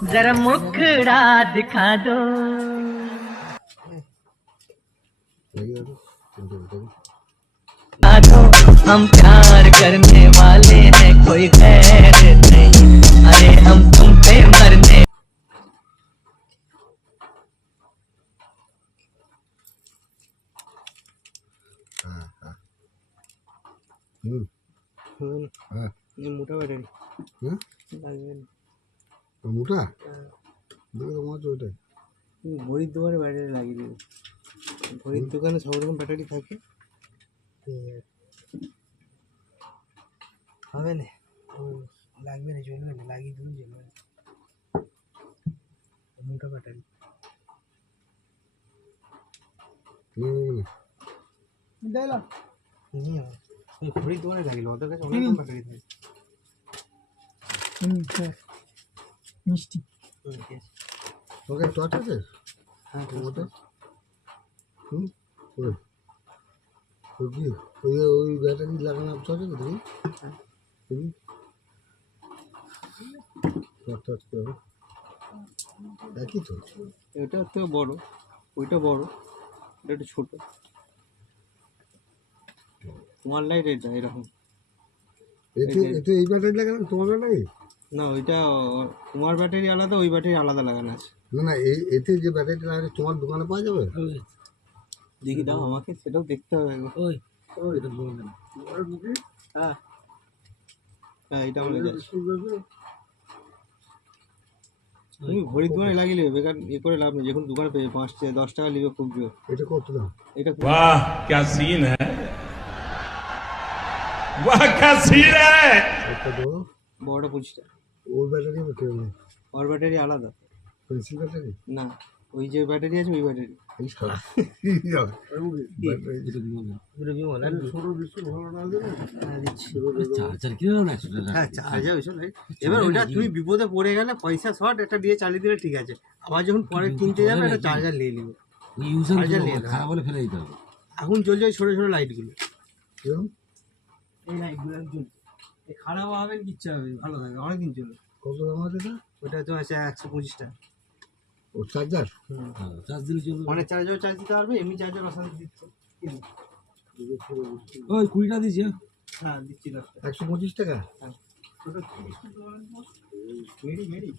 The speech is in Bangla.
जरा मुखड़ा दिखा दो हम प्यार करने वाले हैं कोई खैर नहीं अरे हम तुम पे मरने মোটা ব্যাটারি লাগবে না মোটা তোমার তো ওটাই ঘড়ির দোকানে ব্যাটারি লাগিয়ে দেবে ঘড়ির দোকানে সব রকম ব্যাটারি থাকে হবে না লাগবে না চলবে না লাগিয়ে দেবেন চলবে না মোটা ব্যাটারি ঘড়ির দোকানে লাগিয়ে ওদের কাছে অনেক ব্যাটারি থাকে মিষ্টি ওকে টর্চ আছে হ্যাঁ ওটা ওই ব্যাটারি লাগানো টর্চ আছে দেখি টর্চ করো একই তো এটা তো বড় ওইটা বড় এটা একটু ছোট তোমার লাইট এটা এরকম এতে এতে এই ব্যাটারি লাগানো তোমার ব্যাটারি না ওইটা তোমার ব্যাটারি আলাদা ওই ব্যাটারি আলাদা লাগানো আছে না না এতে যে ব্যাটারিটা লাগানো তোমার দোকানে পাওয়া যাবে দেখি দাও আমাকে সেটাও দেখতে হবে ওই হ্যাঁ হ্যাঁ এটা আমার তুমি ঘড়ির দোকানে লাগিয়ে নেবে বেকার করে লাভ নেই যখন দোকানে পেয়ে 5-10 টাকা নিবে খুব জোর এটা কত দাম এটা वाह क्या सीन है वाह क्या सीन है একটা বড় বড়টা 25 টাকা ওর ব্যাটারি কেউ নেই ওর ব্যাটারি আলাদা পেন্সিল ব্যাটারি না ওই যে ব্যাটারি আছে ওই ব্যাটারি এই সারা এবার ওইটা তুমি বিপদে পড়ে গেলে পয়সা শর্ট এটা দিয়ে চালিয়ে দিলে ঠিক আছে আবার যখন পরে কিনতে যাবে একটা চার্জার নিয়ে নিবে খারাপ হলে ফেলে দিতে হবে এখন চলছে ওই ছোটো ছোটো লাইটগুলো কিরকম এই লাইটগুলো চলছে খারাপ হবে কিচ্ছু হবে ভালো থাকবে অনেকদিন চলবে কত দাম আছে এটা ওটা তো আছে 125 টাকা ও চার্জার চার্জ দিলে চলবে অনেক চার্জার চার্জ দিতে পারবে এমনি চার্জার অসাধারণ দিচ্ছে ওই 20 টাকা দিয়েছি হ্যাঁ দিচ্ছি 10 টাকা 125 টাকা মেরি